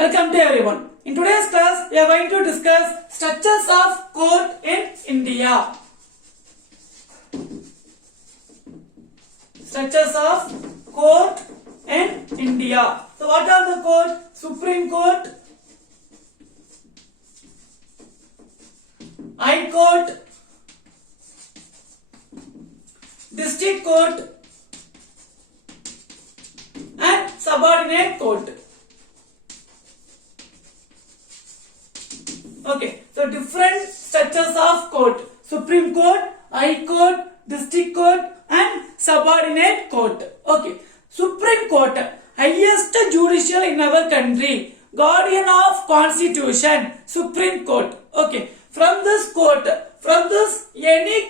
Welcome to everyone. In today's class, we are going to discuss structures of court in India. Structures of court in India. So what are the court? Supreme Court, High Court, District Court and Subordinate Court. Okay, so different structures of court: Supreme Court, High Court, District Court and Subordinate Court. Okay, Supreme Court, highest judicial in our country, guardian of constitution, Supreme Court. Okay, from this any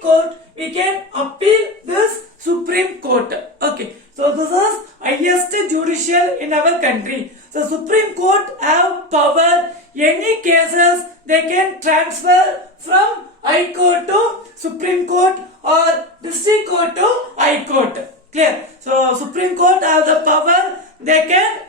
court, we can appeal this Supreme Court. Okay, so this is highest judicial in our country. So Supreme Court have power. Any cases they can transfer from High Court to Supreme Court or District Court to High Court. Clear? So Supreme Court have the power. They can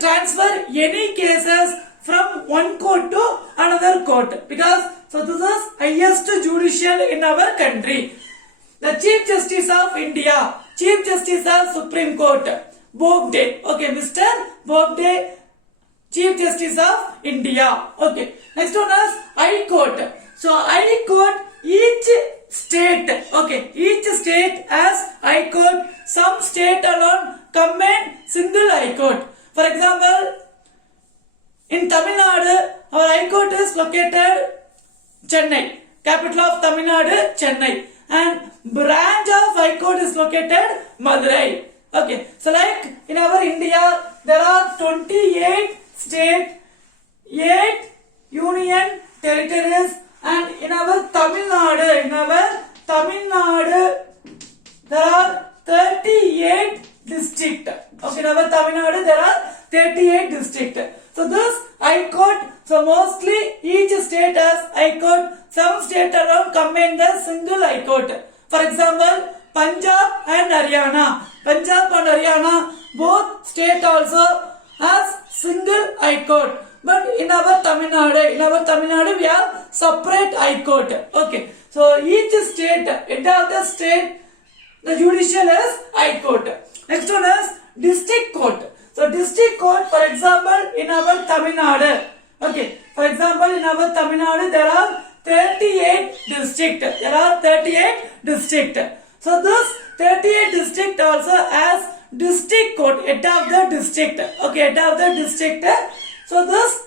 transfer any cases from one court to another court, because so this is highest judicial in our country. The Chief Justice of India, Chief Justice of Supreme Court, Bobde. Okay, Mr. Bobde, Chief Justice of India. Okay, next one is High Court. So High Court, each state has High Court. Some state alone combine single High Court. For example, in Tamil Nadu, our High Court is located Chennai, capital of Tamil Nadu, Chennai, and branch of High Court is located Madurai. Okay, so like in our India, there are 28 states, 8 union territories, and in our Tamil Nadu, there are 38 districts. Okay, in our Tamil Nadu, there are 38 districts. So this High Court, so mostly each state has High Court. Some states around combine the single High Court. For example, Punjab and Haryana. Punjab and Haryana, both states also has single High Court. But in our Tamil Nadu, we have separate High Court. Okay, so each state, head of the state, the judicial is High Court. Next one is District Court. So District Court, for example, in our Tamil Nadu, okay, for example, in our Tamil Nadu, there are 38 districts. So this 38 district also has District Court, head of the district. Okay, head of the district. So this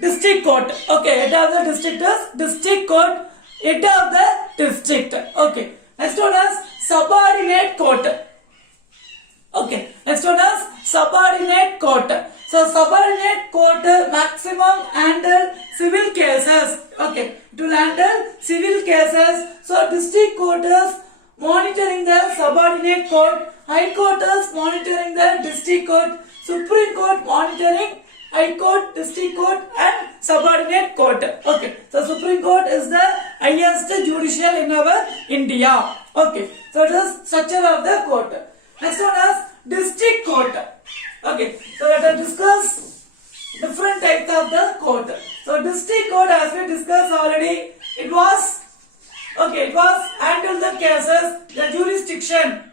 District Court, okay, head of the district is District Court, head of the district. Okay, next one is Subordinate Court. Okay, next one is Subordinate Court. So Subordinate Court maximum handle civil cases. Okay, to handle civil cases. So District Court is monitoring the Subordinate Court. High Court is monitoring the District Court. Supreme Court monitoring High Court, District Court and Subordinate Court. Okay, so Supreme Court is the highest judicial in our India. Okay, so it is structure of the court. Next one is District Court. Okay, so let us discuss different types of the court. So District Court, as we discussed already, it was handle the cases, the jurisdiction.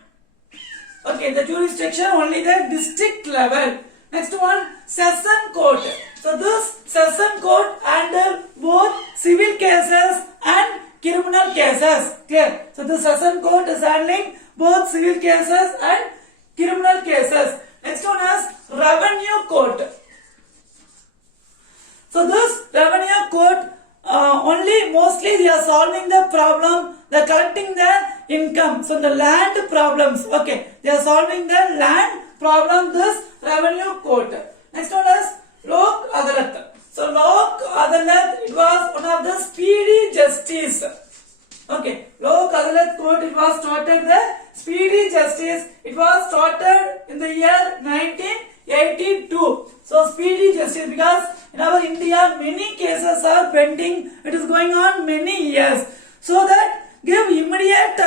Okay, the jurisdiction only the district level. Next one, Session Court. So this Session Court handle both civil cases and criminal cases. Clear? So the Session Court is handling both civil cases and criminal cases. Next one is Revenue Court. So this Revenue Court mostly they are solving the problem, they are collecting the income. So the land problems. Okay, they are solving the land problem. This Revenue Court. Next one is Lok Adalat. So Lok Adalat, it was one of the speedy justice. Okay, Lok Adalat Court, it was started the speedy justice. It was started in the year 1982. So speedy justice, because in our India many cases are pending. It is going on many years. So that give immediate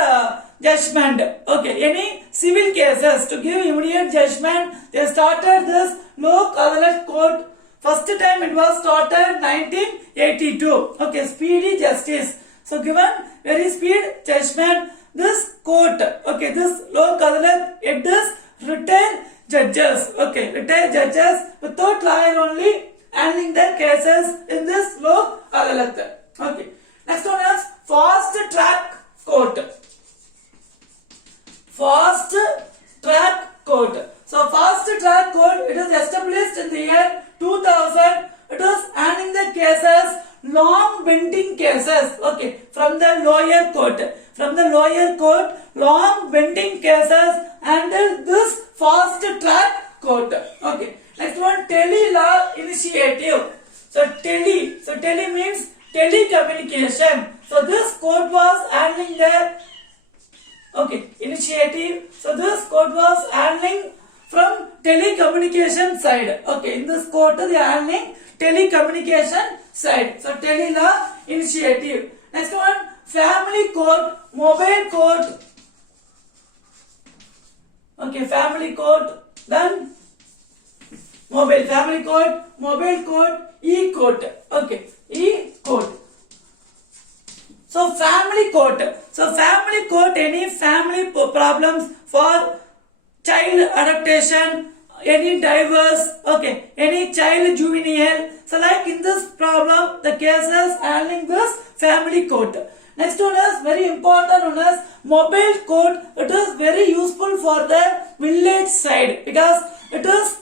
judgment. Okay, any civil cases to give immediate judgment. They started this Lok Adalat court. First time it was started 1982. Okay, speedy justice. So given very speed judgment. This court, okay, this Lok Adalat, it is retired judges. Okay, retired judges without lawyer only handling their cases in this Lok Adalat. Okay. Next one is fast track court. Fast track court. So fast track court, it is established in the year 2000. It is handling the cases, long pending cases. Okay, from the lower court. From the lower court, long pending cases handle this fast track court. Okay. Next one, tele law initiative. So tele means telecommunication. So this court was handling the initiative. So this court was handling from telecommunication side. Okay, in this court they are handling telecommunication side. So tele law initiative. Next one, family court, mobile court. Okay, family court, then mobile, family court, mobile court, e-court. Okay, e-court. So family court. So family court, any family problems for child adaptation, any divorce, okay, any child juvenile. So like in this problem, the cases handling this family court. Next one is very important one is mobile court. It is very useful for the village side because it is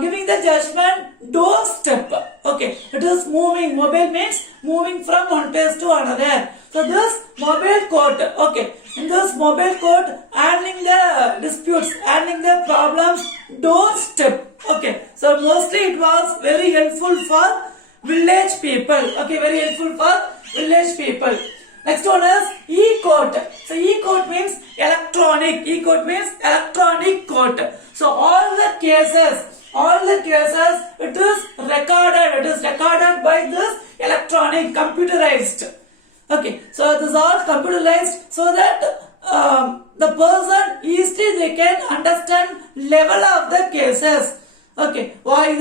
giving the judgment doorstep. Okay, it is moving. Mobile means moving from one place to another. So this mobile court. Okay, in this mobile court, handling the disputes, handling the problems doorstep. Okay, so mostly it was very helpful for village people. Okay, very helpful for village people. Next one is e-court. So e-court means electronic. E-court means electronic court. So all the cases, it is recorded. It is recorded by this electronic, computerized. Okay, so this is all computerized so that the person easily they can understand level of the cases. Okay, why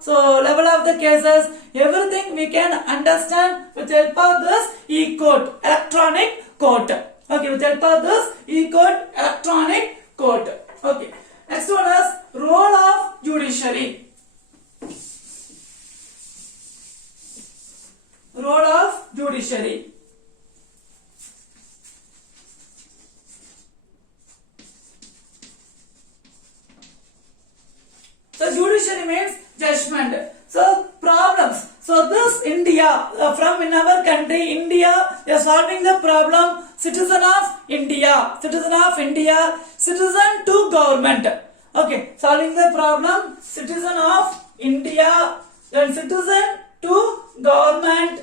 so level of the cases, everything we can understand with help of this e-court, electronic court. Okay, with help of this e-court, electronic court. Okay, next one is role of judiciary. Role of judiciary. So judiciary means judgment. So problems. So this India, from in our country, India, they are solving the problem. Citizen of India, citizen to government. Okay, solving the problem. Citizen of India, then citizen to government.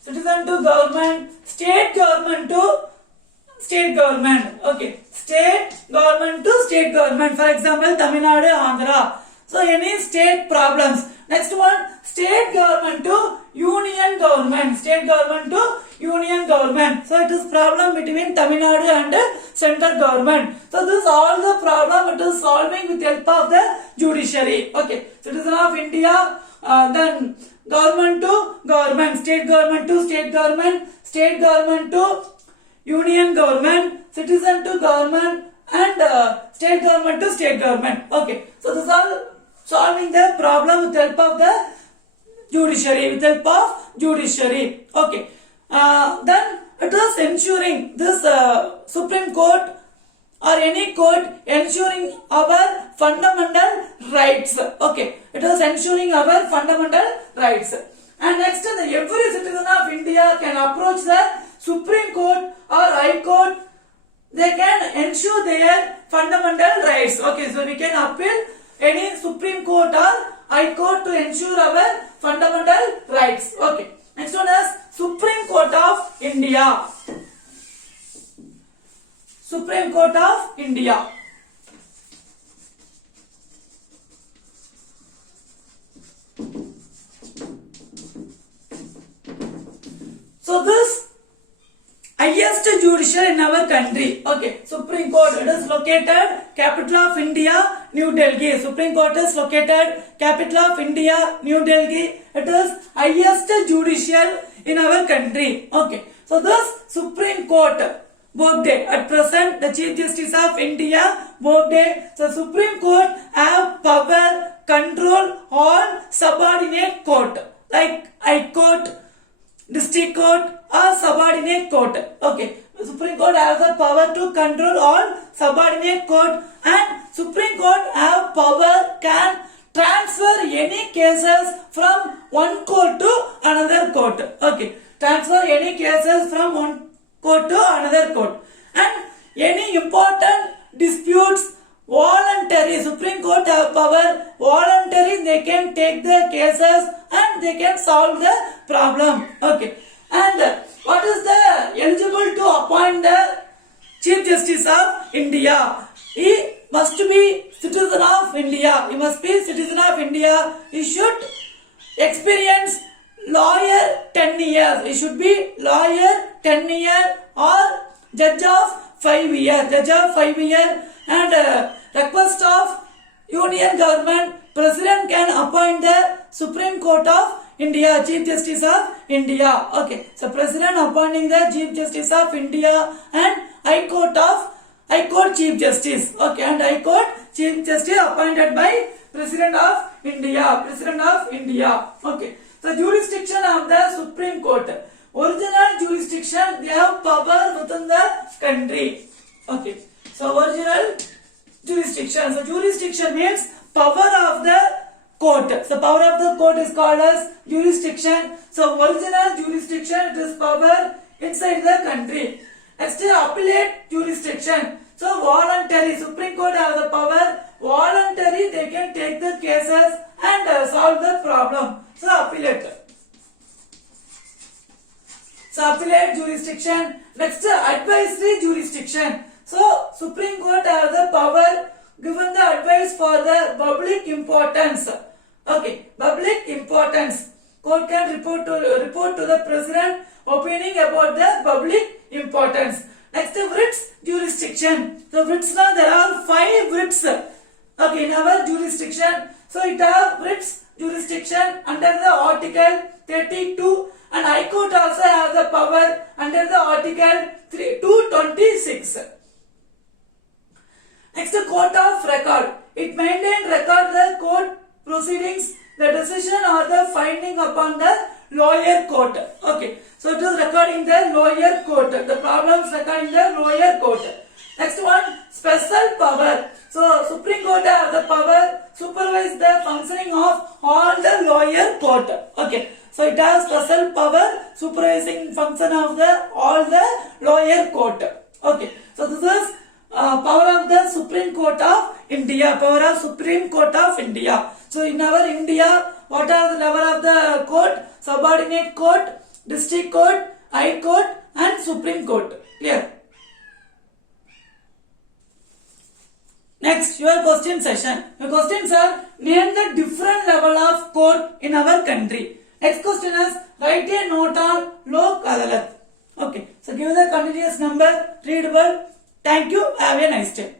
Citizen to government. State government to state government. Okay, state government to state government. For example, Tamil Nadu, Andhra. So any state problems. Next one, state government to union government. State government to union government. So it is problem between Tamil Nadu and central government. So this all the problem it is solving with help of the judiciary. Okay, citizen of India, then government to government, state government to state government to union government, citizen to government, and state government to state government. Okay, so this is all solving the problem with help of the judiciary. Okay, then it is ensuring this Supreme Court or any court ensuring our fundamental rights. Okay, it is ensuring our fundamental rights. And next, every citizen of India can approach the Supreme Court or High Court. They can ensure their fundamental rights. Okay, so we can appeal any Supreme Court or High Court to ensure our fundamental rights. Okay, next one is Supreme Court of India. Supreme Court of India. So this highest judicial in our country. Okay, Supreme Court, it is located capital of India, New Delhi. Supreme Court is located capital of India, New Delhi. It is highest judicial in our country. Okay, so this Supreme Court, Bobde, at present the Chief Justice of India, Bobde, the Supreme Court have power control all subordinate court like High Court, District Court or subordinate court. Okay, Supreme Court has the power to control all subordinate court, and Supreme Court have power can transfer any cases from one court to another court. Okay, transfer any cases from one court to another court, and any important disputes voluntary. Supreme Court have power voluntary, they can take the cases and they can solve the problem. Okay, and what is the eligible to appoint the Chief Justice of India? He must be citizen of India. He must be citizen of India. He should experience lawyer 10 years. He should be lawyer 10 years or judge of 5 years. Judge of 5 years, and request of Union government, President can appoint the Supreme Court of India, Chief Justice of India. Okay, so President appointing the Chief Justice of India and High Court Chief Justice. Okay, and High Court Chief Justice appointed by President of India. President of India. Okay, so jurisdiction of the Supreme Court. Original jurisdiction, they have power within the country. Okay, so original jurisdiction. So jurisdiction means power of the court. So power of the court is called as jurisdiction. So original jurisdiction, it is power inside the country. Next is appellate jurisdiction. So voluntary, Supreme Court have the power voluntary, they can take the cases and solve the problem. So appellate. So appellate jurisdiction. Next advisory jurisdiction. So Supreme Court have the power given the advice for the public importance. Okay, public importance. Court can report to the President opinion about the public importance. Next, writs jurisdiction. So writs, now there are 5 writs. Okay, in our jurisdiction. So it have writs jurisdiction under the Article 32, and High Court also have the power under the Article 226. Next, Court of Record. It maintains record the court proceedings, the decision or the finding upon the lower court. Okay, so it is recording the lower court. The problems recording the lower court. Next one, special power. So Supreme Court have the power supervise the functioning of all the lower court. Okay, so it has special power supervising function of the all the lower court. Okay, so this is power of the Supreme Court of India. Power of Supreme Court of India. So in our India, what are the level of the court? Subordinate court, district court, high court and Supreme Court. Clear? Next, your question session. Your questions are, name the different level of court in our country. Next question is, write a note on Lok Adalat. Okay, so give the continuous number, readable. Thank you. Have a nice day.